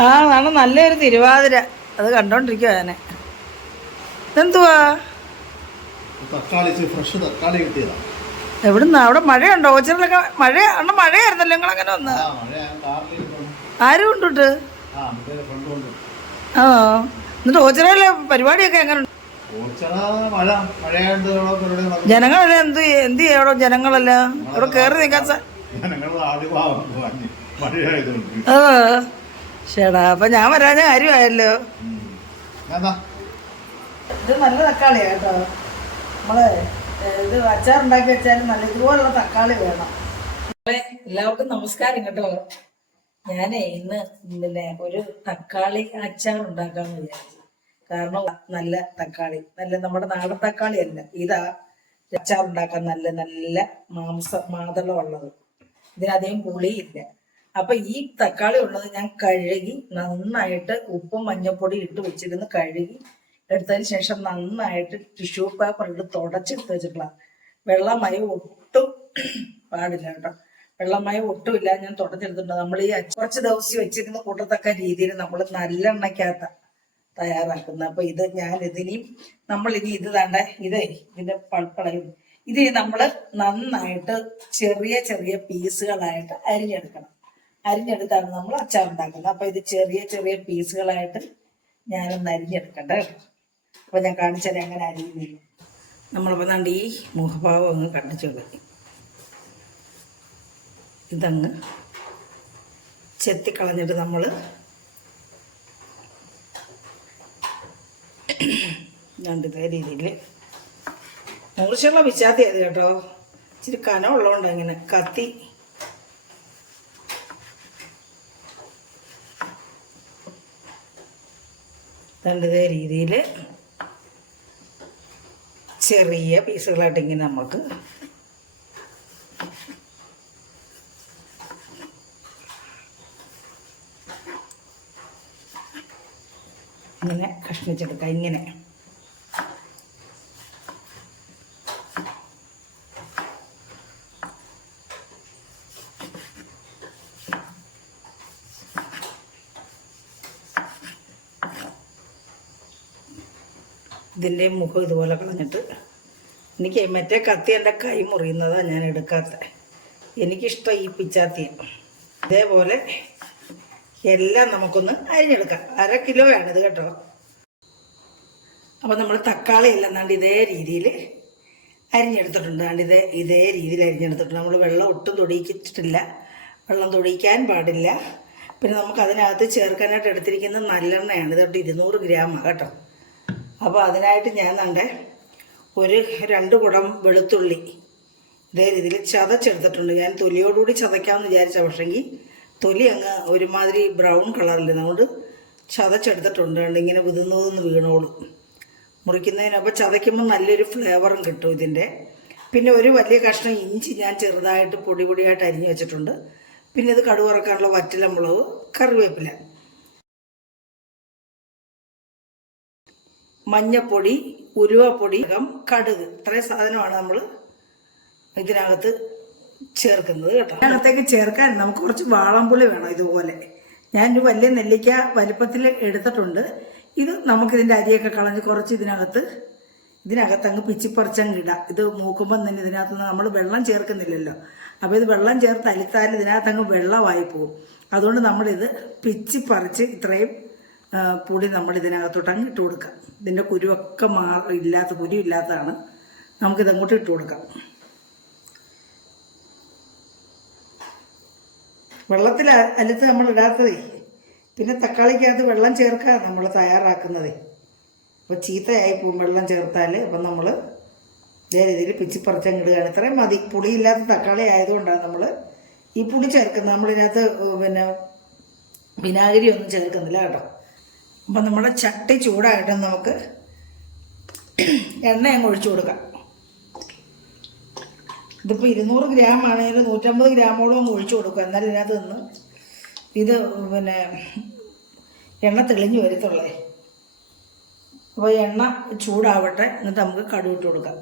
ആ നല്ല നല്ലൊരു തിരുവാതിര. അത് കണ്ടോണ്ടിരിക്കുക ഞാൻ ഇതെന്തുവാ? തക്കാളി ഫ്രഷ് തക്കാളി കിട്ടിയതാ. എവിടുന്നാ? അവിടെ മഴയുണ്ടോ? ഓച്ചിറലൊക്കെ മഴ അവിടെ മഴയായിരുന്നല്ലോ നിങ്ങൾ അങ്ങനെ വന്ന് ആരും കൊണ്ടിട്ട് ആ എന്നിട്ട് ഓച്ചിറയിലെ പരിപാടിയൊക്കെ എങ്ങനെ ജനങ്ങളെല്ലാം എന്ത് എന്ത് ചെയ്യണോ ജനങ്ങളെല്ലാം? അവിടെ കയറി നിൽക്കാൻ സ- ഞങ്ങൾ ശടാ അപ്പൊ ഞാൻ വരാഞ്ഞ കാര്യമായല്ലോ. ഇത് നല്ല തക്കാളിയാ കേട്ടോ. നമ്മൾ ഇത് അച്ചാറുണ്ടാക്കി വെച്ചാലും നല്ല ഇതുപോലുള്ള തക്കാളി വേണം. എല്ലാവർക്കും നമസ്കാരം കേട്ടോ. ഞാനേ ഇന്ന് പിന്നെ ഒരു തക്കാളി അച്ചാർ ഉണ്ടാക്കാന്ന് വിചാരിച്ചു. കാരണം നല്ല തക്കാളി. നല്ല നമ്മുടെ നാടൻ തക്കാളി അല്ല. ഇതാ അച്ചാർ ഉണ്ടാക്കാൻ നല്ല നല്ല മാംസ മാതളമുള്ളത്. ഇതിനധികം പുളിയില്ല. അപ്പൊ ഈ തക്കാളി ഉള്ളത് ഞാൻ കഴുകി നന്നായിട്ട് ഉപ്പും മഞ്ഞപ്പൊടി ഇട്ട് വെച്ചിരുന്ന് കഴുകി എടുത്തതിന് ശേഷം നന്നായിട്ട് ടിഷ്യൂ പേപ്പർ ഇട്ട് തുടച്ചെടുത്ത് വെച്ചിട്ടുള്ള വെള്ളമയം ഒട്ടും പാടില്ല കേട്ടോ. വെള്ളമയം ഒട്ടുമില്ല ഞാൻ തുടച്ചെടുത്തിട്ടുണ്ട്. നമ്മൾ ഈ കുറച്ച് ദിവസം വെച്ചിരുന്ന കൂട്ടത്തക്ക രീതിയിൽ നമ്മൾ നല്ലെണ്ണയ്ക്കകത്ത തയ്യാറാക്കുന്നത്. അപ്പൊ ഇത് ഞാൻ ഇതിനെയും നമ്മൾ ഇനി ഇത് തണ്ട ഇതേ ഇതിന്റെ പൾപ്പളയും. ഇത് നമ്മൾ നന്നായിട്ട് ചെറിയ ചെറിയ പീസുകളായിട്ട് അരിഞ്ഞെടുക്കണം. അരിഞ്ഞെടുത്താണ് നമ്മൾ അച്ചാർ ഉണ്ടാക്കുന്നത് അപ്പൊ ഇത് ചെറിയ ചെറിയ പീസുകളായിട്ട് ഞാനൊന്ന് അരിഞ്ഞെടുക്കണ്ട കേട്ടോ അപ്പൊ ഞാൻ കാണിച്ചാൽ എങ്ങനെ അരിയുന്നില്ല നമ്മളിപ്പോൾ കണ്ട് ഈ മുഖഭാവം ഒന്ന് കണ്ടിച്ചു കളയും ഇതങ്ങ് ചെത്തിക്കളഞ്ഞിട്ട് നമ്മൾ രണ്ട് ഇതേ രീതിയിൽ മൂർച്ചയുള്ള വിച്ചാത്തി അത് കേട്ടോ. ഇച്ചിരി കനം ഉള്ളതുകൊണ്ട് ഇങ്ങനെ കത്തി ഇതേ രീതിയിൽ ചെറിയ പീസുകളായിട്ട് ഇങ്ങനെ നമുക്ക് ഇങ്ങനെ കഷ്ണിച്ചെടുക്കാം. ഇങ്ങനെ. ഇതിന്റെ മുഖം ഇതുപോലെ കളഞ്ഞിട്ട്. എനിക്ക് മറ്റേ കത്തി എന്റെ കൈ മുറിയുന്നതാണ് ഞാൻ എടുക്കാത്ത. എനിക്കിഷ്ടം ഈ പിച്ചാത്തി. ഇതേപോലെ എല്ലാം നമുക്കൊന്ന് അരിഞ്ഞെടുക്കാം. അര കിലോ വേണം ഇത് കേട്ടോ. അപ്പോൾ നമ്മൾ തക്കാളി എല്ലാം ദാണ്ട് ഇതേ രീതിയിൽ അരിഞ്ഞെടുത്തിട്ടുണ്ട്. ഇതേ ഇതേ രീതിയിൽ അരിഞ്ഞെടുത്തിട്ടുണ്ട്. നമ്മൾ വെള്ളം ഒട്ടും തൊടിയിച്ചിട്ടില്ല. വെള്ളം തൊടിയിക്കാൻ പാടില്ല. പിന്നെ നമുക്ക് അതിനകത്ത് ചേർക്കാനായിട്ട് എടുത്തിരിക്കുന്ന നല്ലെണ്ണയാണ്. ഇതൊട്ട് ഇരുന്നൂറ് ഗ്രാമാണ് കേട്ടോ. അപ്പോൾ അതിനായിട്ട് ഞാൻ കണ്ടേ ഒരു രണ്ട് കുടം വെളുത്തുള്ളി. ഇതേ രീതിയിൽ ചതച്ചെടുത്തിട്ടുണ്ട്. ഞാൻ തൊലിയോടുകൂടി ചതയ്ക്കാമെന്ന് വിചാരിച്ച പക്ഷേങ്കിൽ തൊലി അങ്ങ് ഒരുമാതിരി ബ്രൗൺ കളറിൽ അതുകൊണ്ട് ചതച്ചെടുത്തിട്ടുണ്ട്. കണ്ട് ഇങ്ങനെ വിതുന്നതെന്ന് വീണോളും. മുറിക്കുന്നതിനപ്പോൾ ചതയ്ക്കുമ്പോൾ നല്ലൊരു ഫ്ലേവറും കിട്ടും ഇതിന്റെ പിന്നെ ഒരു വലിയ കഷ്ണം ഇഞ്ചി ഞാൻ ചെറുതായിട്ട് പൊടി പൊടിയായിട്ട് അരിഞ്ഞു വെച്ചിട്ടുണ്ട്. പിന്നെ ഇത് കടുവറക്കാനുള്ള വറ്റില വറ്റല മുളക് കറിവേപ്പില. മഞ്ഞപ്പൊടി ഉലുവപ്പൊടി കടുക്. ഇത്രയും സാധനമാണ് നമ്മൾ ഇതിനകത്ത് ചേർക്കുന്നത് കേട്ടോ. അതിനകത്തേക്ക് ചേർക്കാൻ നമുക്ക് കുറച്ച് വാളംപുളി വേണം ഇതുപോലെ. ഞാൻ ഒരു വലിയ നെല്ലിക്ക വലിപ്പത്തിൽ എടുത്തിട്ടുണ്ട്. ഇത് നമുക്കിതിന്റെ അരിയൊക്കെ കളഞ്ഞ് കുറച്ച് ഇതിനകത്ത് ഇതിനകത്ത് അങ്ങ് പിച്ചിപ്പറിച്ചങ്ങ് ഇടാം. ഇത് മൂക്കുമ്പം തന്നെ ഇതിനകത്ത് നമ്മൾ വെള്ളം ചേർക്കുന്നില്ലല്ലോ. അപ്പോൾ ഇത് വെള്ളം ചേർത്ത് അലിത്താൽ ഇതിനകത്ത് അങ്ങ് വെള്ളമായി പോകും. അതുകൊണ്ട് നമ്മളിത് പിച്ചിപ്പറിച്ച് ഇത്രയും പൊടി നമ്മൾ ഇതിനകത്തോട്ട് അങ്ങ് ഇട്ട് കൊടുക്കാം. ഇതിന്റെ കുരുവൊക്കെ മാ ഇല്ലാത്ത കുരു ഇല്ലാത്തതാണ്. നമുക്കിതങ്ങോട്ട് ഇട്ട് കൊടുക്കാം. വെള്ളത്തിൽ അലുത്ത് നമ്മൾ ഇടാത്തതേ. പിന്നെ തക്കാളിക്കകത്ത് വെള്ളം ചേർക്കുക നമ്മൾ തയ്യാറാക്കുന്നതേ. അപ്പോൾ ചീത്തയായി പോകും വെള്ളം ചേർത്താൽ അപ്പം നമ്മൾ ഇതേ രീതിയിൽ പിച്ചിപ്പറിച്ചങ്ങിടുകയാണ് ഇത്രയും മതി. പുളിയില്ലാത്ത തക്കാളി ആയതുകൊണ്ടാണ് നമ്മൾ ഈ പുളി ചേർക്കുന്നത്. നമ്മളിതിനകത്ത് പിന്നെ വിനാഗിരി ഒന്നും ചേർക്കുന്നില്ല കേട്ടോ. അപ്പം നമ്മുടെ ചട്ടി ചൂടായിട്ട് നമുക്ക്. എണ്ണ അങ്ങ് ഒഴിച്ചു കൊടുക്കാം. ഇതിപ്പോൾ ഇരുന്നൂറ് ഗ്രാം ആണെങ്കിൽ നൂറ്റമ്പത് ഗ്രാമോളം അങ്ങ് ഒഴിച്ചു കൊടുക്കുക എന്നാലും ഇതിനകത്ത് നിന്ന് ഇത് പിന്നെ എണ്ണ തെളിഞ്ഞു വരത്തുള്ളേ. അപ്പോൾ എണ്ണ ചൂടാവട്ടെ. എന്നിട്ട് നമുക്ക് കടു ഇട്ട് കൊടുക്കാം.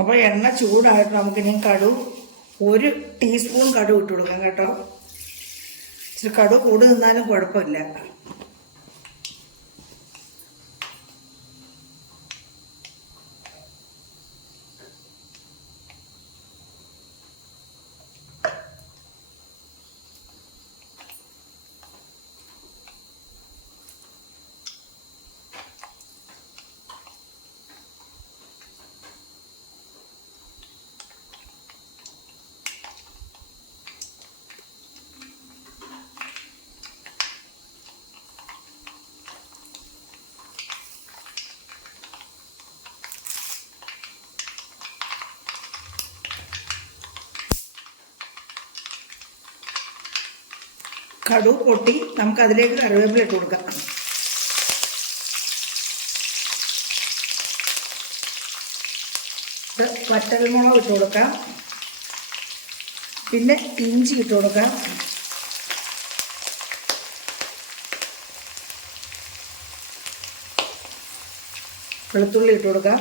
അപ്പോൾ എണ്ണ ചൂടായിട്ട് നമുക്കിനി കടു ഒരു ടീസ്പൂൺ കടു ഇട്ട് കൊടുക്കാം കേട്ടോ. ഇച്ചിരി കടു കൂടി നിന്നാലും കുഴപ്പമില്ല. കടുക് പൊട്ടി നമുക്ക് അതിലേക്ക് കറിവേപ്പില ഇട്ട് കൊടുക്കാം. വറ്റൽമുളക് ഇട്ട് കൊടുക്കാം. പിന്നെ ഇഞ്ചി ഇട്ട് കൊടുക്കാം. വെളുത്തുള്ളി ഇട്ട് കൊടുക്കാം.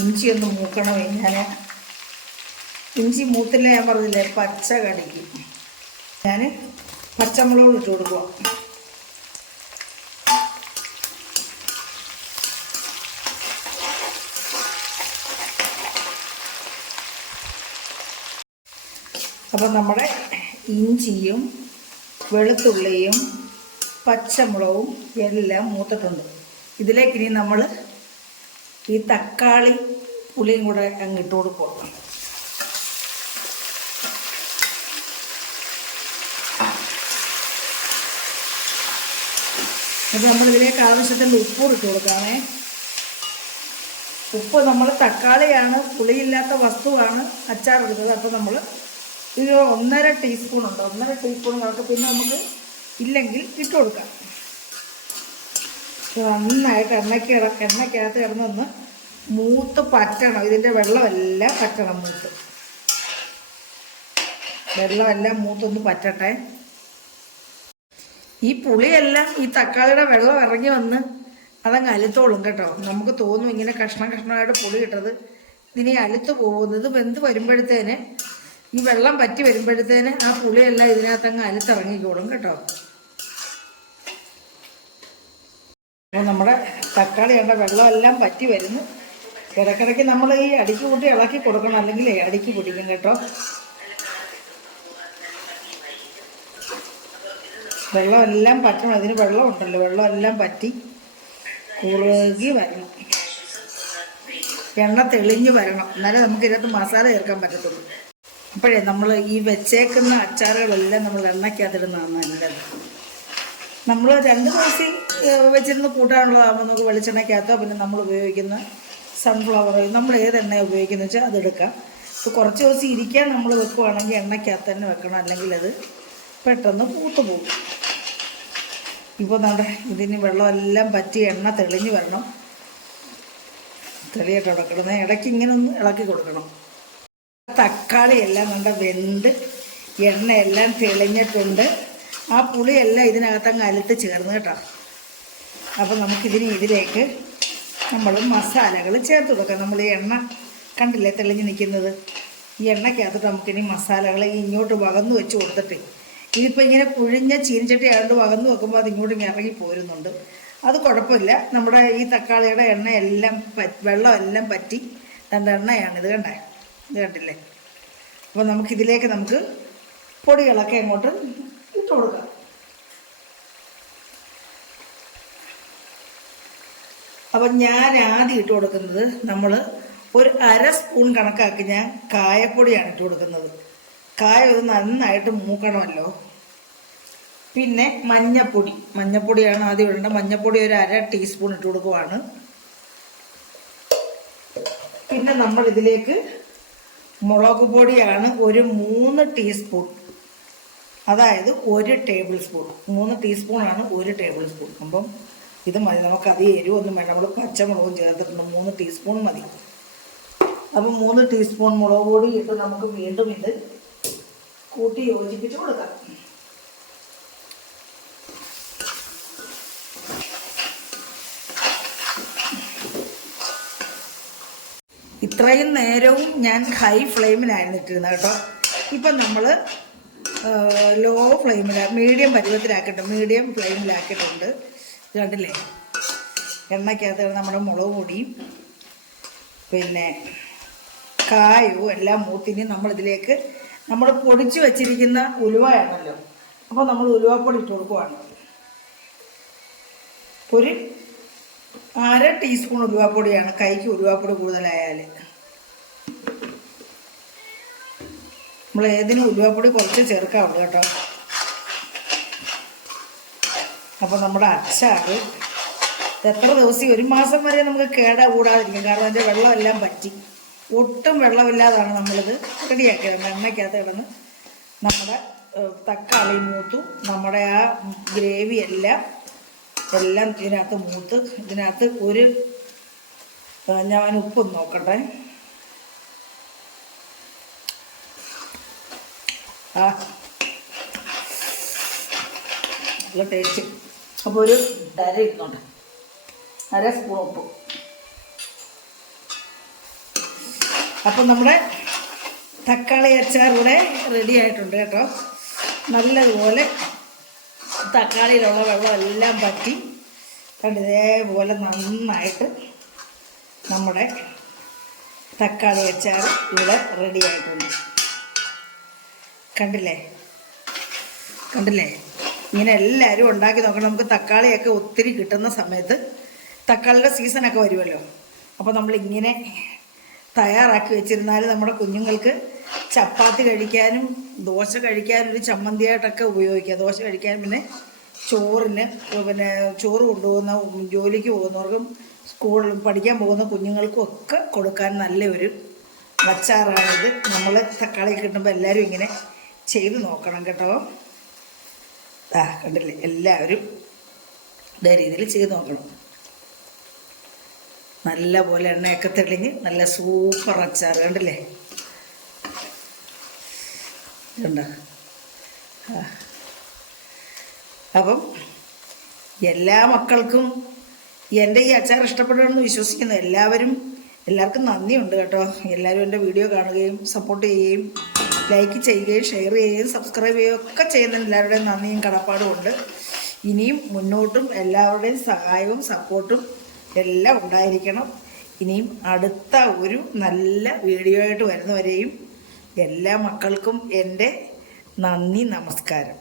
ഇഞ്ചി ഒന്ന് മൂക്കണമേ ഞാൻ ഇഞ്ചി മൂത്തില്ല ഞാൻ പറഞ്ഞില്ലേ പച്ച കടിക്കും. ഞാൻ പച്ചമുളക് ഇട്ട് കൊടുക്കുക അപ്പം നമ്മുടെ ഇഞ്ചിയും വെളുത്തുള്ളിയും പച്ചമുളകും എല്ലാം മൂത്തിട്ടുണ്ട്. ഇതിലേക്ക് ഇനി നമ്മൾ ഈ തക്കാളി പുളിയും കൂടെ അങ്ങ് ഇട്ട് നമ്മൾ ഇതിലേക്ക് ആവശ്യത്തിന് ഉപ്പ് ഇട്ട് കൊടുക്കാമേ ഉപ്പ് നമ്മൾ തക്കാളിയാണ് പുളിയില്ലാത്ത വസ്തുവാണ് അച്ചാർ എടുത്തത് അപ്പോൾ നമ്മൾ ഇത് ഒന്നര ടീസ്പൂൺ ഉണ്ട്. ഒന്നര ടീസ്പൂൺ കണക്ക് പിന്നെ നമുക്ക് ഇല്ലെങ്കിൽ ഇട്ട് കൊടുക്കാം. നന്നായിട്ട് എണ്ണയ്ക്ക് എണ്ണയ്ക്കകത്ത് കിടന്നൊന്ന് മൂത്ത് പറ്റണം. ഇതിന്റെ വെള്ളമെല്ലാം പറ്റണം മൂത്ത്. വെള്ളമെല്ലാം മൂത്തൊന്ന് പറ്റട്ടെ. ഈ പുളിയെല്ലാം ഈ തക്കാളിയുടെ വെള്ളം ഇറങ്ങി വന്ന് അതങ്ങ് അലുത്തോളും കേട്ടോ. നമുക്ക് തോന്നും ഇങ്ങനെ കഷ്ണം കഷ്ണമായിട്ട് പുളി ഇട്ടത്. ഇതിനെ അലുത്ത് പോകുന്നത് വെന്ത് വരുമ്പോഴത്തേന് ഈ വെള്ളം പറ്റി വരുമ്പോഴത്തേന് ആ പുളിയെല്ലാം ഇതിനകത്തങ്ങ് അലുത്തിറങ്ങിക്കോളും കേട്ടോ. അപ്പോൾ നമ്മുടെ തക്കാളി കണ്ട വെള്ളമെല്ലാം പറ്റി വരുന്നു. ഇടയ്ക്കിടയ്ക്ക് നമ്മൾ ഈ അടിക്ക് കൂട്ടി ഇളക്കി കൊടുക്കണം അല്ലെങ്കിൽ അടിക്ക് പിടിക്കും കേട്ടോ. വെള്ളമെല്ലാം പറ്റണം ഇതിന് വെള്ളമുണ്ടല്ലോ വെള്ളമെല്ലാം പറ്റി കുറുകി വരണം. എണ്ണ തെളിഞ്ഞ് വരണം. എന്നാലേ നമുക്ക് ഇതിനകത്ത് മസാല ചേർക്കാൻ പറ്റത്തുള്ളൂ. അപ്പോഴേ നമ്മൾ ഈ വെച്ചേക്കുന്ന അച്ചാറുകളെല്ലാം നമ്മൾ എണ്ണയ്ക്കകത്തിടുന്നതാണ് നല്ലത്. നമ്മൾ രണ്ട് ദിവസം വെച്ചിരുന്ന് കൂട്ടാനുള്ളതാകുമ്പോൾ നമുക്ക് വെളിച്ചെണ്ണയ്ക്കകത്തോ പിന്നെ നമ്മൾ ഉപയോഗിക്കുന്ന സൺഫ്ലവർ നമ്മൾ ഏത് എണ്ണ ഉപയോഗിക്കുന്നത് വെച്ചാൽ അതെടുക്കാം ഇപ്പോൾ കുറച്ച് ദിവസം ഇരിക്കാൻ നമ്മൾ വെക്കുവാണെങ്കിൽ എണ്ണയ്ക്കകത്ത് തന്നെ വെക്കണം. അല്ലെങ്കിൽ അത് പെട്ടെന്ന് പൂത്തു പോകും. ഇപ്പോൾ നമ്മുടെ ഇതിന് വെള്ളമെല്ലാം പറ്റി എണ്ണ തെളിഞ്ഞ് വരണം. തെളിയിട്ട് കൊടുക്കണം ഇടയ്ക്ക് ഇങ്ങനെ ഒന്ന് ഇളക്കി കൊടുക്കണം. തക്കാളി എല്ലാം വെന്ത് എണ്ണയെല്ലാം തെളിഞ്ഞിട്ടുണ്ട്. ആ പുളിയെല്ലാം ഇതിനകത്തങ്ങ് അലുത്ത് ചേർന്ന് കേട്ടോ. അപ്പം നമുക്കിതിന് ഇതിലേക്ക് നമ്മൾ മസാലകൾ ചേർത്ത് കൊടുക്കാം. നമ്മൾ എണ്ണ കണ്ടില്ലേ തെളിഞ്ഞ് നിൽക്കുന്നത്? ഈ എണ്ണയ്ക്കകത്ത് നമുക്കിനി മസാലകൾ ഇങ്ങോട്ട് വകന്നു വെച്ച് കൊടുത്തിട്ട് ഇതിപ്പോൾ ഇങ്ങനെ പുഴിഞ്ഞ ചീനിച്ചട്ടി ആയതുകൊണ്ട് വകന്നു വെക്കുമ്പോൾ അത് ഇങ്ങോട്ട് ഇറങ്ങി പോരുന്നുണ്ട്. അത് കുഴപ്പമില്ല. നമ്മുടെ ഈ തക്കാളിയുടെ എണ്ണയെല്ലാം വെള്ളമെല്ലാം പറ്റി രണ്ട് എണ്ണയാണ്. ഇത് കണ്ടേ? ഇത് കണ്ടില്ലേ? അപ്പോൾ നമുക്കിതിലേക്ക് നമുക്ക് പൊടികളൊക്കെ അങ്ങോട്ട് ഇട്ട് കൊടുക്കാം. അപ്പം ഞാൻ ആദ്യം ഇട്ട് കൊടുക്കുന്നത് നമ്മൾ ഒരു അര സ്പൂൺ കണക്കാക്കി ഞാൻ കായപ്പൊടിയാണ് ഇട്ട് കൊടുക്കുന്നത്. കായ ഒന്ന് നന്നായിട്ട് മൂക്കണമല്ലോ. പിന്നെ മഞ്ഞപ്പൊടി. മഞ്ഞപ്പൊടിയാണ് ആദ്യം ഇടേണ്ടത്. മഞ്ഞപ്പൊടി ഒരു അര ടീസ്പൂൺ ഇട്ട് കൊടുക്കുവാണ്. പിന്നെ നമ്മൾ ഇതിലേക്ക് മുളക് പൊടിയാണ് ഒരു മൂന്ന് ടീസ്പൂൺ. അതായത് ഒരു ടേബിൾ സ്പൂൺ. മൂന്ന് ടീസ്പൂണാണ് ഒരു ടേബിൾ സ്പൂൺ. അപ്പം ഇത് മതി. നമുക്ക് അധികം എരിവൊന്നും വേണ്ട. നമ്മൾ പച്ചമുളകും ചേർത്തിട്ടുണ്ട്. മൂന്ന് ടീസ്പൂൺ മതി. അപ്പം മൂന്ന് ടീസ്പൂൺ മുളക് പൊടി ഇട്ട് നമുക്ക് വീണ്ടും ഇത് കൂട്ടി യോജിപ്പിച്ച് കൊടുക്കാം. ഇത്രയും നേരവും ഞാൻ ഹൈ ഫ്ലെയിമിലായിരുന്നു ഇട്ടിരുന്നത് കേട്ടോ. ഇപ്പം നമ്മൾ ലോ ഫ്ലെയിമിലാണ് മീഡിയം പരുവത്തിലാക്കിയിട്ടുണ്ട് മീഡിയം ഫ്ലെയിമിലാക്കിയിട്ടുണ്ട് ഇത് കണ്ടില്ലേ? എണ്ണയ്ക്കകത്ത് നമ്മുടെ മുളക് പൊടിയും പിന്നെ കായവും എല്ലാം മൂത്തിനി നമ്മളിതിലേക്ക് നമ്മൾ പൊടിച്ച് വെച്ചിരിക്കുന്ന ഉലുവയാണല്ലോ. അപ്പോൾ നമ്മൾ ഉലുവപ്പൊടി ഇട്ട് കൊടുക്കുവാണ്. ഒരു അര ടീസ്പൂൺ ഉലുവാപ്പൊടിയാണ് കൈക്ക് ഉലുവാപ്പൊടി കൂടുതലായാൽ നമ്മൾ ഏതിനും ഉലുവാപ്പൊടി കുറച്ച് ചേർക്കാവുള്ളൂ കേട്ടോ. അപ്പോൾ നമ്മുടെ അച്ചാറ് എത്ര ദിവസം ഒരു മാസം വരെ നമുക്ക് കേടാ കൂടാതിരിക്കും. കാരണം അതിന്റെ വെള്ളമെല്ലാം പറ്റി. ഒട്ടും വെള്ളമില്ലാതാണ് നമ്മളിത് റെഡിയാക്കിയത്. എണ്ണയ്ക്കകത്ത് കിടന്ന് നമ്മുടെ തക്കാളി മൂത്തു. നമ്മുടെ ആ ഗ്രേവി എല്ലാം എല്ലാം ഇതിനകത്ത് മൂത്ത്. ഇതിനകത്ത് ഒരു ഞാൻ ഉപ്പ് നോക്കട്ടെ. ആ. നല്ല ടേസ്റ്റ് അപ്പോൾ ഒരു അര ഇരുന്നുണ്ട് അര സ്പൂൺ ഉപ്പ്. അപ്പം നമ്മുടെ തക്കാളി അച്ചാർ ഇവിടെ റെഡി ആയിട്ടുണ്ട് കേട്ടോ. നല്ലതുപോലെ തക്കാളിയിലുള്ള വെള്ളം എല്ലാം പറ്റി കണ്ട് ഇതേപോലെ നന്നായിട്ട് നമ്മുടെ തക്കാളി അച്ചാർ ഇവിടെ റെഡി ആയിട്ടുണ്ട്. കണ്ടില്ലേ? കണ്ടില്ലേ? ഇങ്ങനെ എല്ലാവരും ഉണ്ടാക്കി നോക്കണം. നമുക്ക് തക്കാളിയൊക്കെ ഒത്തിരി കിട്ടുന്ന സമയത്ത് തക്കാളിയുടെ സീസണൊക്കെ വരുമല്ലോ. അപ്പോൾ നമ്മളിങ്ങനെ തയ്യാറാക്കി വെച്ചിരുന്നാൽ നമ്മുടെ കുഞ്ഞുങ്ങൾക്ക് ചപ്പാത്തി കഴിക്കാനും ദോശ കഴിക്കാനും ഒരു ചമ്മന്തിയായിട്ടൊക്കെ ഉപയോഗിക്കാം. ദോശ കഴിക്കാൻ പിന്നെ ചോറിന് പിന്നെ ചോറ് കൊണ്ടുപോകുന്ന ജോലിക്ക് പോകുന്നവർക്കും സ്കൂളിൽ പഠിക്കാൻ പോകുന്ന കുഞ്ഞുങ്ങൾക്കും ഒക്കെ കൊടുക്കാൻ നല്ലൊരു അച്ചാറാണിത് നമ്മൾ തക്കാളി കിട്ടുമ്പോൾ എല്ലാവരും ഇങ്ങനെ ചെയ്ത് നോക്കണം കേട്ടോ. ആ കണ്ടില്ലേ? എല്ലാവരും ഇതേ രീതിയിൽ ചെയ്ത് നോക്കണം. നല്ല പോലെ എണ്ണയൊക്കെ തെളിഞ്ഞ് നല്ല സൂപ്പർ അച്ചാർ കണ്ടില്ലേ? ഇതുണ്ടോ. അപ്പം എല്ലാ മക്കൾക്കും എന്റെ ഈ അച്ചാർ ഇഷ്ടപ്പെടുമെന്ന് വിശ്വസിക്കുന്നു. എല്ലാവരും എല്ലാവർക്കും നന്ദിയുണ്ട് കേട്ടോ. എല്ലാവരും എന്റെ വീഡിയോ കാണുകയും സപ്പോർട്ട് ചെയ്യുകയും ലൈക്ക് ചെയ്യുകയും ഷെയർ ചെയ്യുകയും സബ്സ്ക്രൈബ് ചെയ്യുകയും ഒക്കെ ചെയ്യുന്ന എല്ലാവരുടെയും നന്ദിയും കടപ്പാടും ഉണ്ട്. ഇനിയും മുന്നോട്ടും എല്ലാവരുടെയും സഹായവും സപ്പോർട്ടും എല്ലാം ഉണ്ടായിരിക്കണം. ഇനിയും അടുത്ത ഒരു നല്ല വീഡിയോ ആയിട്ട് വരുന്നവരെയും എല്ലാ മക്കൾക്കും എന്റെ നന്ദി നമസ്കാരം.